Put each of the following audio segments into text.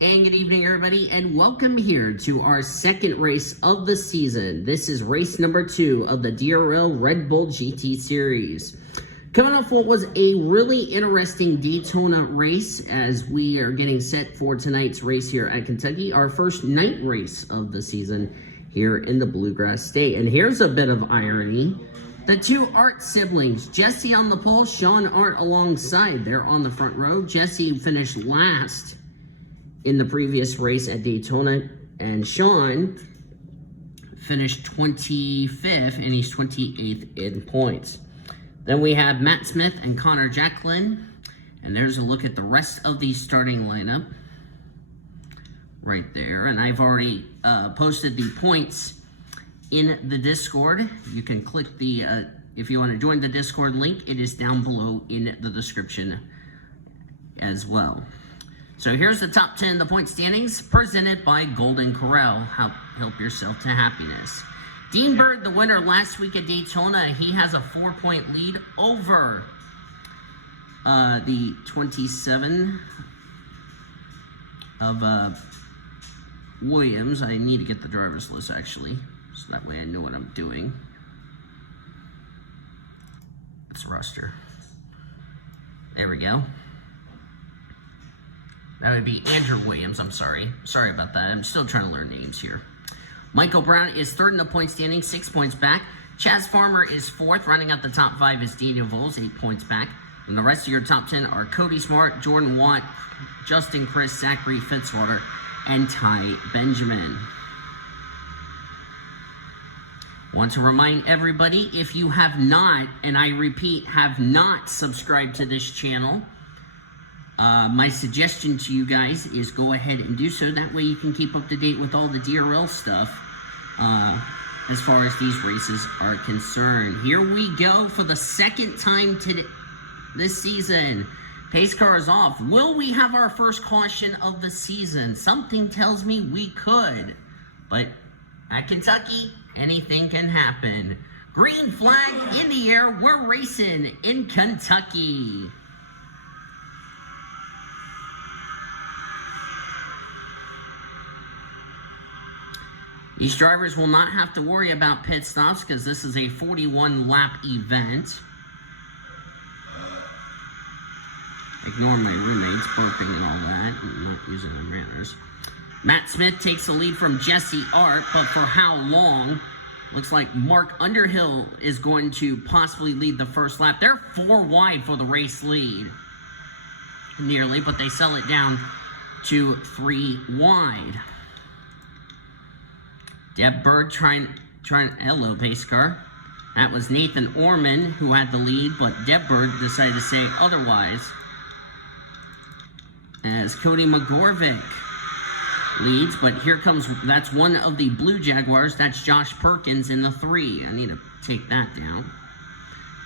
And good evening, everybody, and welcome here to our second race of the season. This is race number 2 of the DRL Red Bull GT Series. Coming off what was a really interesting Daytona race, as we are getting set for tonight's race here at Kentucky, our first night race of the season here in the Bluegrass State. And here's a bit of irony. The two Art siblings, Jesse on the pole, Sean Art alongside. They're on the front row. Jesse finished last in the previous race at Daytona, and Sean finished 25th, and he's 28th in points. Then we have Matt Smith and Connor Jacklin, and there's a look at the rest of the starting lineup right there. And I've already posted the points in the Discord. You can click the, if you want to join the Discord link, it is down below in the description as well. So here's the top 10 of the point standings, presented by Golden Corral. Help yourself to happiness. Dean Bird, the winner last week at Daytona, he has a 4-point lead over the 27 of Williams. I need to get the driver's list, actually, so that way I know what I'm doing. It's a roster. There we go. That would be Andrew Williams. I'm sorry. Sorry about that. I'm still trying to learn names here. Michael Brown is third in the point standing, 6 points back. Chaz Farmer is fourth. Rounding out the top 5 is Daniel Voles, 8 points back. And the rest of your top 10 are Cody Smart, Jordan Watt, Justin Chris, Zachary Fitzwater, and Ty Benjamin. Want to remind everybody, if you have not, and I repeat, have not subscribed to this channel, my suggestion to you guys is go ahead and do so. That way you can keep up to date with all the DRL stuff as far as these races are concerned. Here we go for the second time this season. Pace car is off. Will we have our first caution of the season? Something tells me we could. But at Kentucky, anything can happen. Green flag in the air. We're racing in Kentucky. These drivers will not have to worry about pit stops because this is a 41-lap event. Ignore my roommates burping and all that. I'm not using their manners. Matt Smith takes the lead from Jesse Art, but for how long? Looks like Mark Underhill is going to possibly lead the first lap. They're 4 wide for the race lead. Nearly, but they sell it down to 3 wide. Deb Bird trying, hello, pace car. That was Nathan Orman who had the lead, but Deb Bird decided to say otherwise. As Cody McGorvick leads, but here comes, that's one of the Blue Jaguars. That's Josh Perkins in the 3. I need to take that down.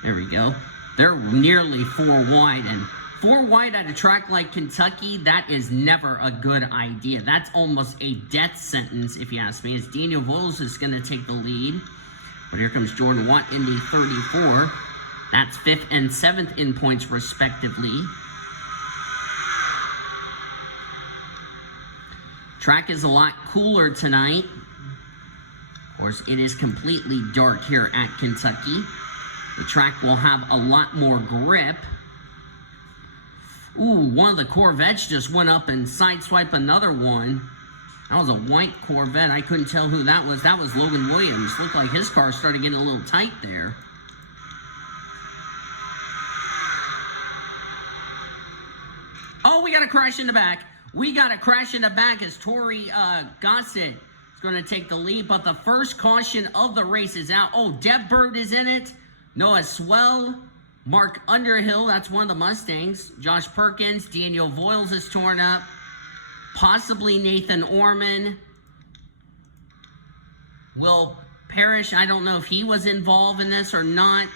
There we go. They're nearly 4 wide, and 4 wide at a track like Kentucky, that is never a good idea. That's almost a death sentence, if you ask me, as Daniel Voles is going to take the lead. But here comes Jordan Watt in the 34. That's 5th and 7th in points, respectively. Track is a lot cooler tonight. Of course, it is completely dark here at Kentucky. The track will have a lot more grip. Ooh, one of the Corvettes just went up and sideswiped another one. That was a white Corvette. I couldn't tell who that was. That was Logan Williams. Looked like his car started getting a little tight there. Oh, we got a crash in the back. We got a crash in the back as Tori Gossett is going to take the lead. But the first caution of the race is out. Oh, Deb Bird is in it. Noah Swell. Mark Underhill, that's one of the Mustangs. Josh Perkins, Daniel Voiles is torn up. Possibly Nathan Orman. Will Parrish, I don't know if he was involved in this or not.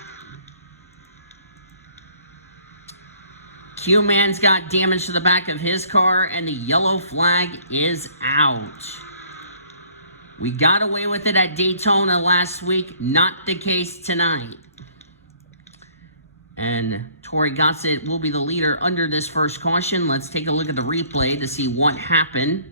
Q-Man's got damage to the back of his car, and the yellow flag is out. We got away with it at Daytona last week, not the case tonight. And Tori Gossett will be the leader under this first caution. Let's take a look at the replay to see what happened.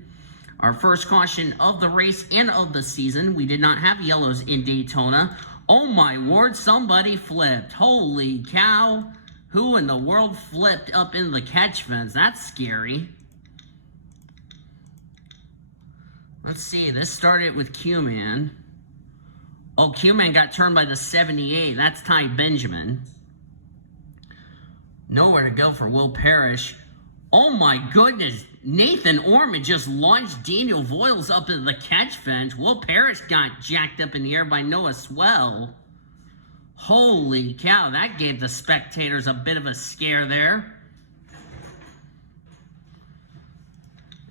Our first caution of the race and of the season. We did not have yellows in Daytona. Oh my word, somebody flipped. Holy cow. Who in the world flipped up into the catch fence? That's scary. Let's see, this started with Q-Man. Oh, Q-Man got turned by the 78. That's Ty Benjamin. Nowhere to go for Will Parrish. Oh my goodness. Nathan Orman just launched Daniel Voiles up into the catch fence. Will Parrish got jacked up in the air by Noah Swell. Holy cow, that gave the spectators a bit of a scare there.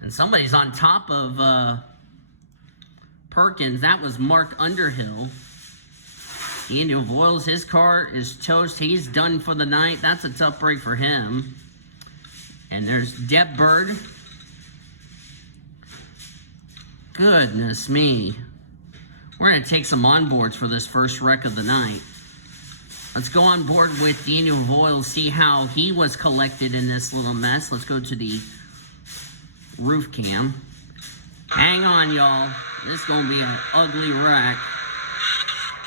And somebody's on top of Perkins. That was Mark Underhill. Daniel Voiles, his car is toast. He's done for the night. That's a tough break for him. And there's Deb Bird. Goodness me. We're going to take some onboards for this first wreck of the night. Let's go on board with Daniel Voiles, see how he was collected in this little mess. Let's go to the roof cam. Hang on, y'all. This is going to be an ugly wreck.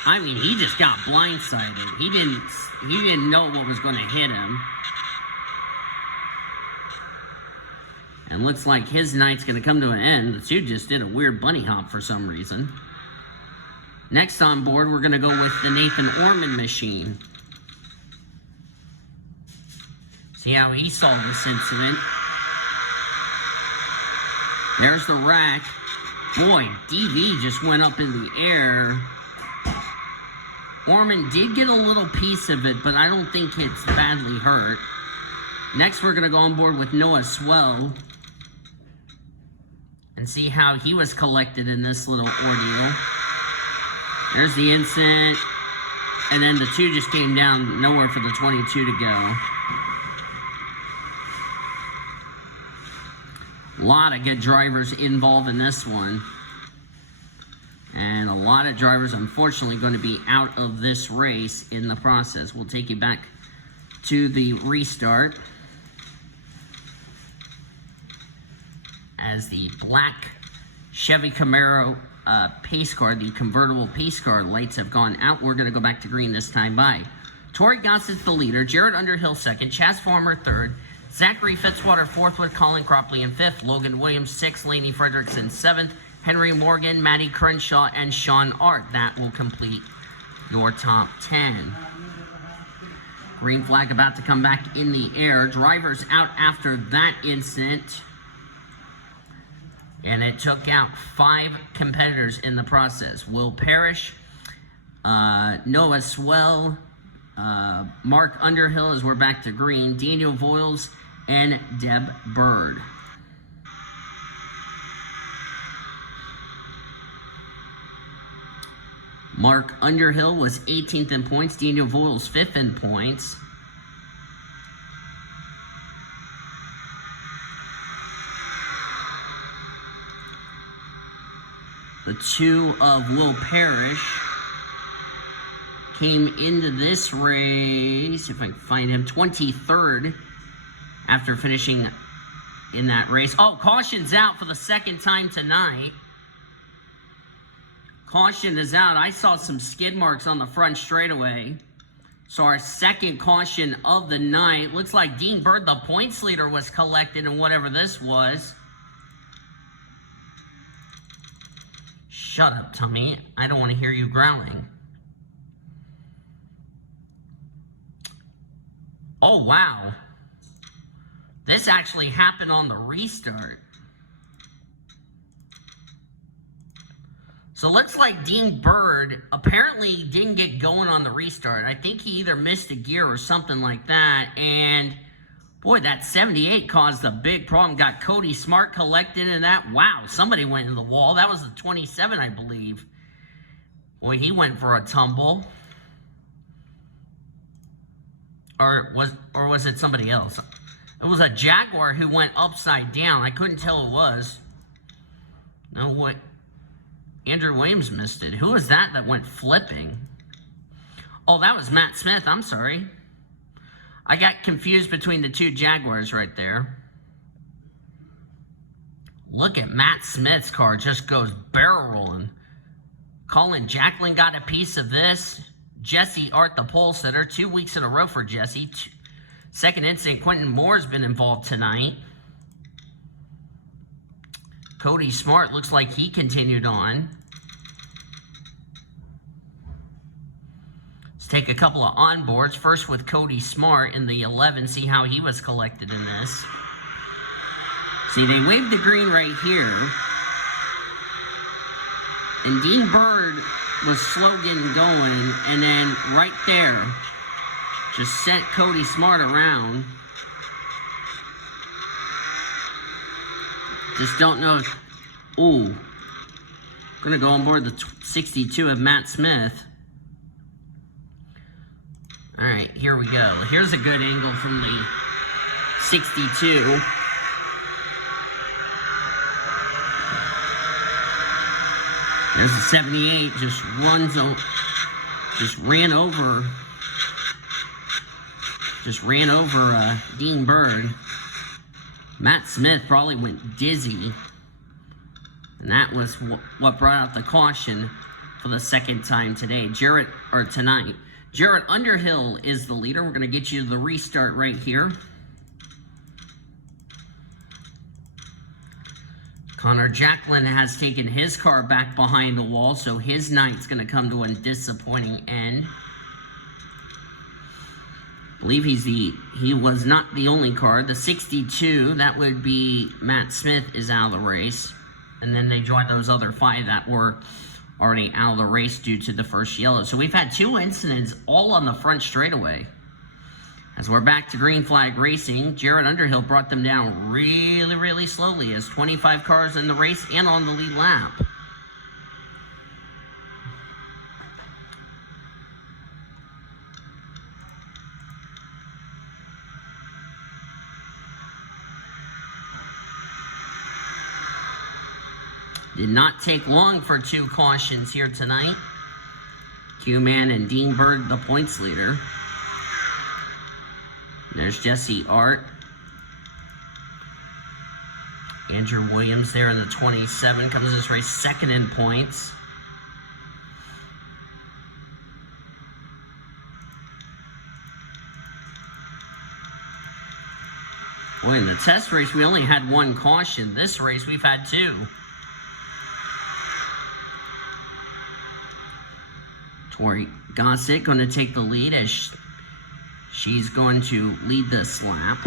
I mean, he just got blindsided. He didn't know what was going to hit him. And looks like his night's going to come to an end. The dude just did a weird bunny hop for some reason. Next on board, we're going to go with the Nathan Orman machine. See how he saw this incident. There's the rack. Boy, DV just went up in the air. Orman did get a little piece of it, but I don't think it's badly hurt. Next, we're going to go on board with Noah Swell and see how he was collected in this little ordeal. There's the incident, and then the two just came down nowhere for the 22 to go. A lot of good drivers involved in this one. And a lot of drivers, unfortunately, going to be out of this race in the process. We'll take you back to the restart. As the black Chevy Camaro pace car, the convertible pace car lights have gone out, we're going to go back to green this time by Tori Gossett's the leader, Jared Underhill second, Chaz Farmer third, Zachary Fitzwater fourth with Colin Cropley in fifth, Logan Williams sixth, Laney Frederickson seventh, Henry Morgan, Matty Crenshaw, and Sean Art. That will complete your top 10. Green flag about to come back in the air. Drivers out after that incident. And it took out 5 competitors in the process. Will Parrish, Noah Swell, Mark Underhill as we're back to green, Daniel Voiles, and Deb Bird. Mark Underhill was 18th in points. Daniel Voiles 5th in points. The two of Will Parrish came into this race, if I can find him, 23rd after finishing in that race. Oh, caution's out for the second time tonight. Caution is out. I saw some skid marks on the front straightaway. So our second caution of the night. Looks like Dean Bird, the points leader, was collected in whatever this was. Shut up, Tummy. I don't want to hear you growling. Oh, wow. This actually happened on the restart. So it looks like Dean Bird apparently didn't get going on the restart. I think he either missed a gear or something like that. And boy, that 78 caused a big problem. Got Cody Smart collected in that. Wow, somebody went in the wall. That was the 27, I believe. Boy, he went for a tumble. Or was it somebody else? It was a Jaguar who went upside down. I couldn't tell who it was. No, what? Andrew Williams missed it. Who was that went flipping? Oh, that was Matt Smith. I'm sorry. I got confused between the two Jaguars right there. Look at Matt Smith's car, just goes barrel rolling. Colin Jacqueline got a piece of this. Jesse Art, the pole sitter, 2 weeks in a row for Jesse. Second incident, Quentin Moore's been involved tonight. Cody Smart looks like he continued on. Let's take a couple of onboards. First with Cody Smart in the 11. See how he was collected in this. See, they waved the green right here. And Dean Bird was slow getting going. And then right there, just sent Cody Smart around. Just don't know if, ooh. Gonna go on board the 62 of Matt Smith. All right, here we go. Here's a good angle from the 62. There's the 78, just ran over Dean Bird. Matt Smith probably went dizzy, and that was what brought out the caution for the second time today. Tonight. Jarrett Underhill is the leader. We're going to get you to the restart right here. Connor Jacqueline has taken his car back behind the wall, so his night's going to come to a disappointing end. I believe he was not the only car. The 62, that would be Matt Smith, is out of the race. And then they joined those other 5 that were already out of the race due to the first yellow. So we've had 2 incidents all on the front straightaway. As we're back to green flag racing, Jarrett Underhill brought them down really, really slowly as 25 cars in the race and on the lead lap. Did not take long for 2 cautions here tonight. Q-Man and Dean Bird, the points leader. There's Jesse Art. Andrew Williams there in the 27. Comes to this race second in points. Boy, in the test race, we only had 1 caution. This race, we've had 2. Tori Gossett going to take the lead as she's going to lead this lap.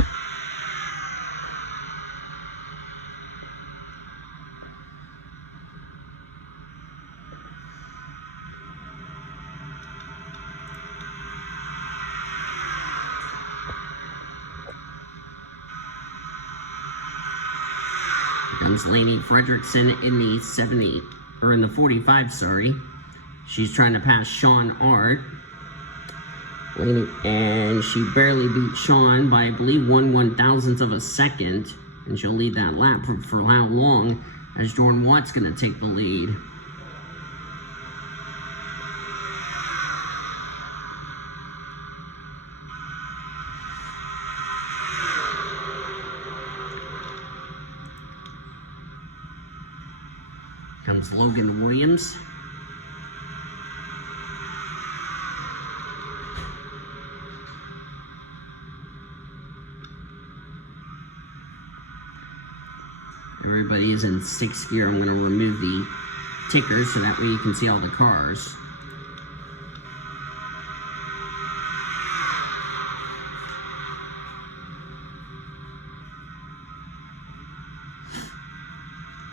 Here comes Lainey Fredrickson in the 70, or in the 45, sorry. She's trying to pass Sean Art. And she barely beat Sean by, I believe, 1/1000th of a second. And she'll lead that lap for how long, as Jordan Watt's going to take the lead. Comes Logan Williams. Everybody is in 6th gear. I'm going to remove the tickers so that way you can see all the cars.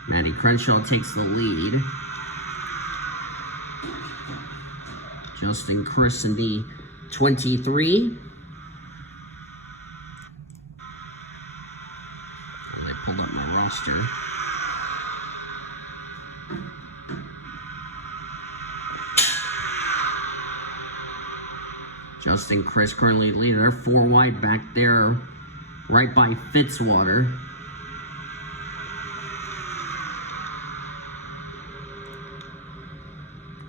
Maddie Crenshaw takes the lead. Justin Chris in the 23. Pulled up my roster. Justin Chris currently leader. They're 4 wide back there, right by Fitzwater.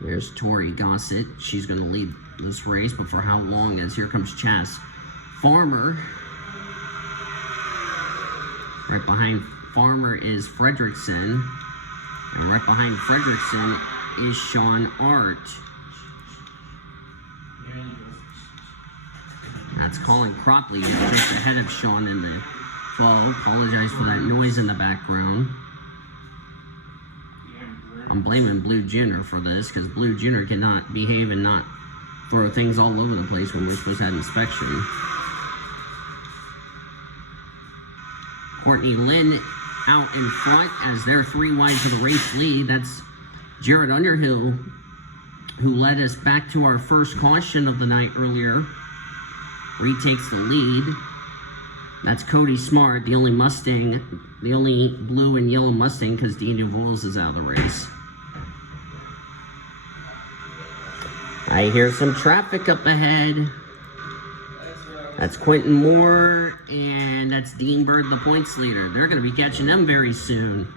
There's Tori Gossett. She's going to lead this race, but for how long? As here comes Chas Farmer. Right behind Farmer is Fredrickson. And right behind Fredrickson is Sean Art. That's Colin Cropley, just ahead of Sean in the 12. Apologize for that noise in the background. I'm blaming Blue Junior for this because Blue Junior cannot behave and not throw things all over the place when we're supposed to have inspection. Courtney Lynn out in front as they're 3 wide to the race lead. That's Jared Underhill, who led us back to our first caution of the night earlier. Retakes the lead. That's Cody Smart, the only Mustang, the only blue and yellow Mustang, because Daniel Voiles is out of the race. I hear some traffic up ahead. That's Quentin Moore, and that's Dean Bird, the points leader. They're going to be catching them very soon.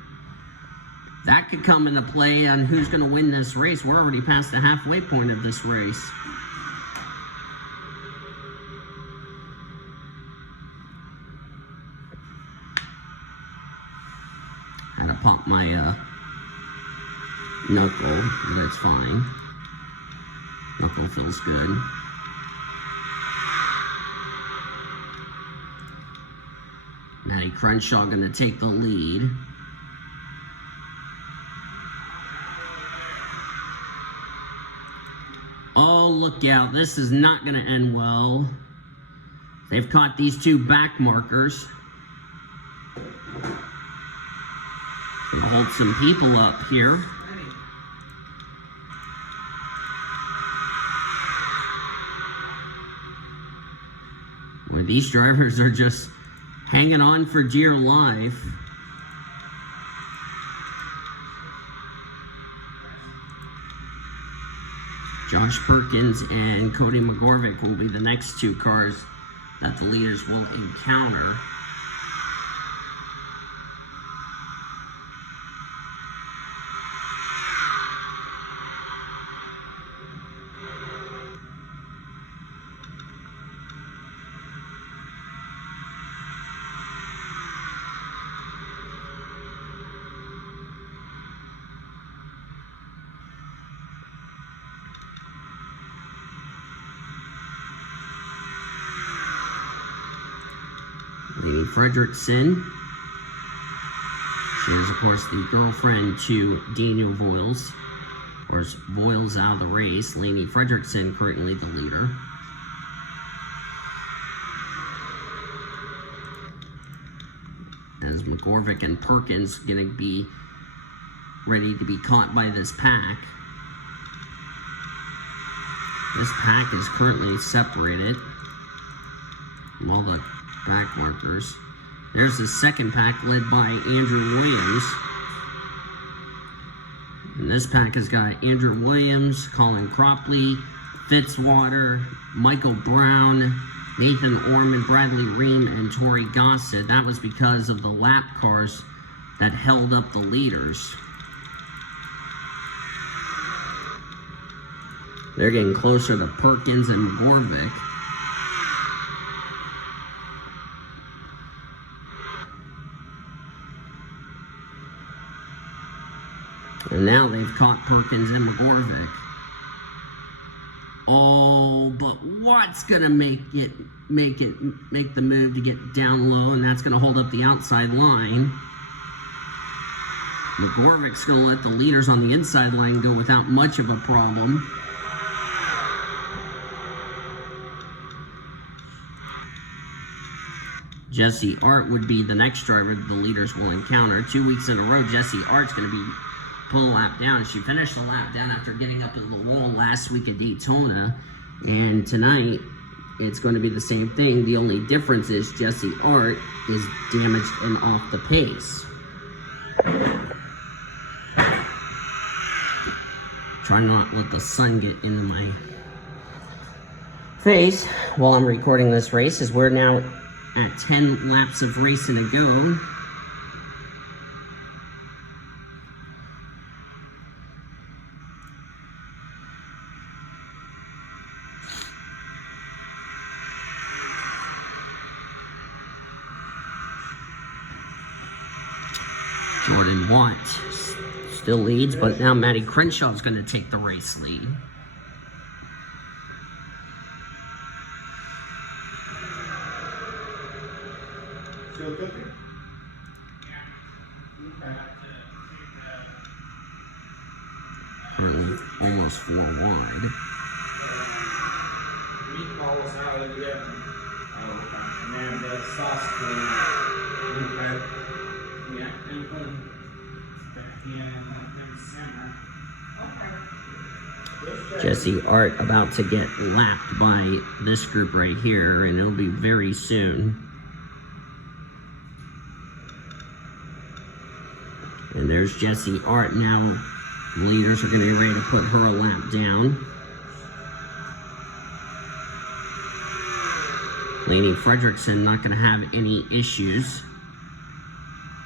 That could come into play on who's going to win this race. We're already past the halfway point of this race. Had to pop my knuckle, but it's fine. Knuckle feels good. Matty Crenshaw going to take the lead. Oh, look out. This is not going to end well. They've caught these 2 back markers. Going to hold some people up here. Where these drivers are just hanging on for dear life. Josh Perkins and Cody McGorvick will be the next 2 cars that the leaders will encounter. Lady Fredrickson. She is, of course, the girlfriend to Daniel Voiles. Of course, Voiles out of the race. Lainey Fredrickson currently the leader. As McGorvick and Perkins going to be ready to be caught by this pack. This pack is currently separated from all the back markers. There's the second pack led by Andrew Williams. And this pack has got Andrew Williams, Colin Cropley, Fitzwater, Michael Brown, Nathan Orman, Bradley Ream, and Tori Gossett. That was because of the lap cars that held up the leaders. They're getting closer to Perkins and McGorvick. And now they've caught Perkins and McGorvick. Oh, but what's gonna make the move to get down low, and that's gonna hold up the outside line. McGorvick's gonna let the leaders on the inside line go without much of a problem. Jesse Art would be the next driver the leaders will encounter. 2 weeks in a row, Jesse Art's gonna be pull a lap down. She finished the lap down after getting up into the wall last week at Daytona, and tonight it's going to be the same thing. The only difference is Jesse Art is damaged and off the pace. Try not to let the sun get into my face while I'm recording this race, as we're now at 10 laps of racing to go. Jordan Watt still leads, but now Matty Crenshaw's going to take the race lead. Still cooking? Currently almost 4 wide. Meatballs out of the oven. Oh, and then the sauce cream. Okay. Yeah, and put them back in and let them simmer. Okay. Jesse Art about to get lapped by this group right here, and it'll be very soon. And there's Jesse Art now. Leaders are going to be ready to put her a lap down. Lainey Fredrickson not going to have any issues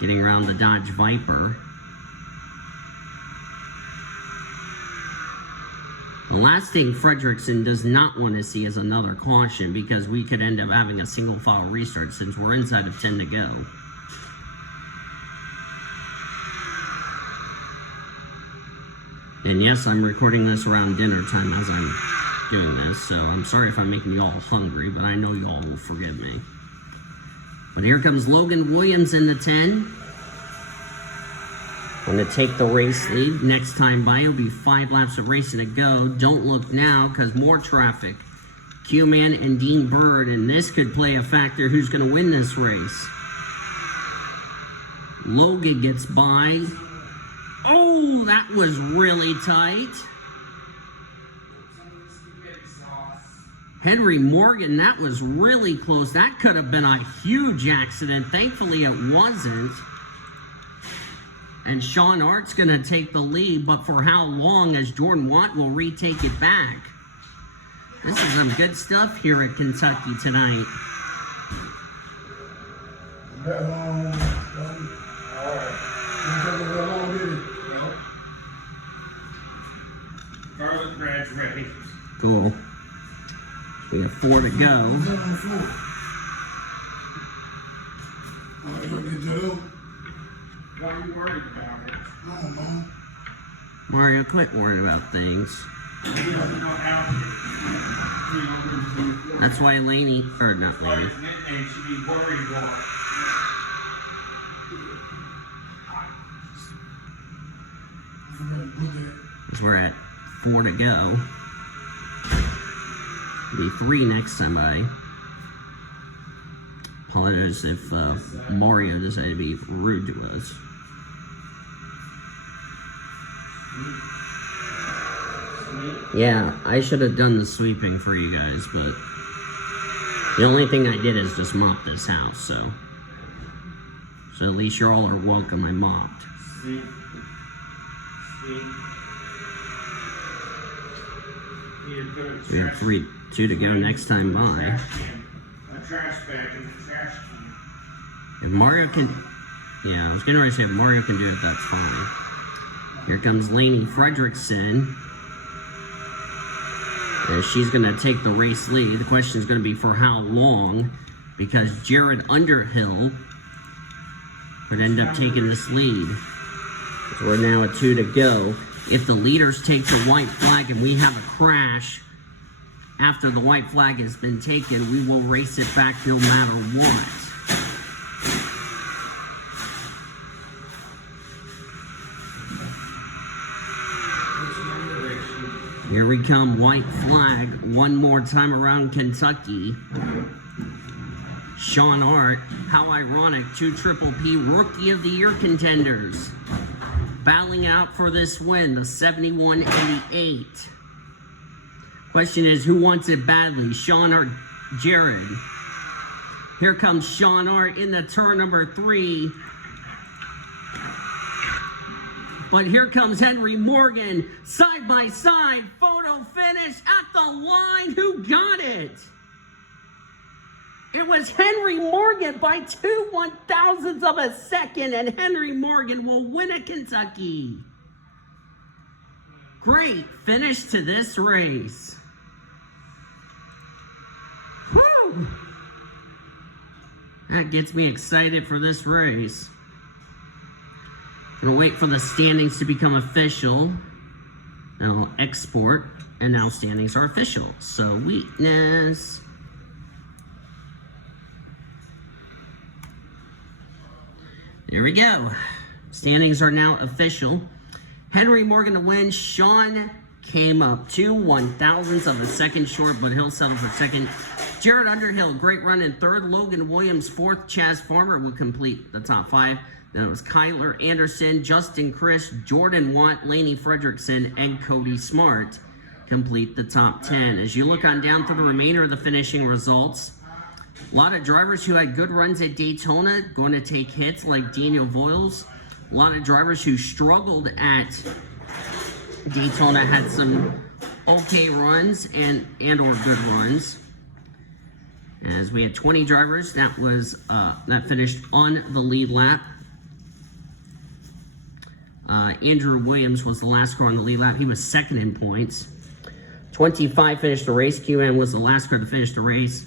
getting around the Dodge Viper. The last thing Fredrickson does not want to see is another caution, because we could end up having a single file restart since we're inside of 10 to go. And yes, I'm recording this around dinner time as I'm doing this, so I'm sorry if I'm making you all hungry, but I know you all will forgive me. But here comes Logan Williams in the 10. Going to take the race lead. Next time by, it'll be 5 laps of racing to go. Don't look now, because more traffic. Q-Man and Dean Bird, and this could play a factor who's going to win this race. Logan gets by. Oh, that was really tight. Henry Morgan, that was really close. That could have been a huge accident. Thankfully, it wasn't. And Sean Art's going to take the lead, but for how long, as Jordan Watt will retake it back. This is some good stuff here at Kentucky tonight. Garlic bread's ready. Cool. We have 4 to go. Why are you worried about it? Mario, quit worrying about things. He doesn't know how to. That's why Laney, or not Why Laney. his nickname should be Worry Boy. As we're at 4 to go. It'll be 3 next time by. Apologize if Mario decided to be rude to us. Yeah, I should have done the sweeping for you guys, but the only thing I did is just mop this house, so at least you all are welcome I mopped. See? We have 2 to go next time by. A trash bag in the trash can. If Mario can, yeah, I was getting ready to say if Mario can do it, that's fine. Here comes Lainey Fredrickson. She's going to take the race lead. The question is going to be for how long, because Jared Underhill would end up taking this lead. So we're now at 2 to go. If the leaders take the white flag and we have a crash after the white flag has been taken, we will race it back no matter what. Here we come, white flag, one more time around Kentucky. Sean Art, how ironic, 2 Triple P Rookie of the Year contenders. Battling out for this win, the 71-88. Question is, who wants it badly, Sean or Jared? Here comes Sean Art in the turn number 3. But here comes Henry Morgan, side by side, photo finish at the line. Who got it? It was Henry Morgan by 2 1/1000ths of a second, and Henry Morgan will win at Kentucky. Great finish to this race. Whew! That gets me excited for this race. Gonna wait for the standings to become official. And I'll export. And now standings are official. So weakness. There we go. Standings are now official. Henry Morgan to win. Sean came up 2/1000ths of a second short, but he'll settle for second. Jared Underhill, great run in third. Logan Williams, fourth. Chaz Farmer will complete the top 5. Then it was Kyler Anderson, Justin Chris, Jordan Watt, Laney Fredrickson, and Cody Smart complete the top 10. As you look on down through the remainder of the finishing results, a lot of drivers who had good runs at Daytona going to take hits like Daniel Voiles. A lot of drivers who struggled at Daytona had some okay runs and or good runs. As we had 20 drivers that finished on the lead lap. Andrew Williams was the last car on the lead lap. He was second in points. 25 finished the race. QN was the last car to finish the race.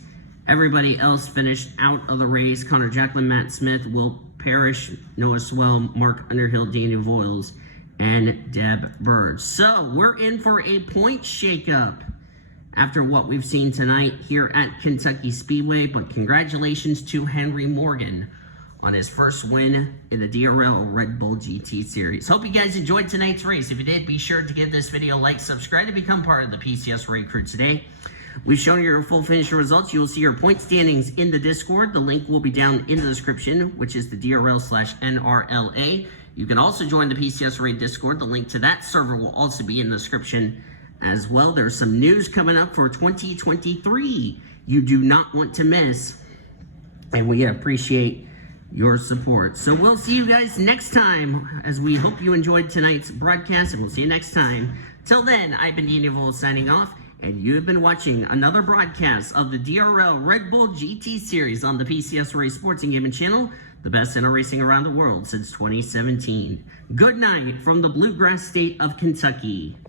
Everybody else finished out of the race. Connor Jacklin, Matt Smith, Will Parrish, Noah Swell, Mark Underhill, Daniel Voiles, and Deb Bird. So we're in for a point shakeup after what we've seen tonight here at Kentucky Speedway. But congratulations to Henry Morgan on his first win in the DRL Red Bull GT Series. Hope you guys enjoyed tonight's race. If you did, be sure to give this video a like, subscribe to become part of the PCS Race Crew today. We've shown you your full finisher results. You will see your point standings in the Discord. The link will be down in the description, which is the DRL/NRLA. You can also join the PCS Race Discord. The link to that server will also be in the description as well. There's some news coming up for 2023 you do not want to miss, and we appreciate your support. So we'll see you guys next time, as we hope you enjoyed tonight's broadcast, and we'll see you next time. Till then, I've been Daniel Vol signing off, and you have been watching another broadcast of the DRL Red Bull GT Series on the PCS Race Sports and Gaming channel, the best in racing around the world since 2017. Good night from the Bluegrass State of Kentucky.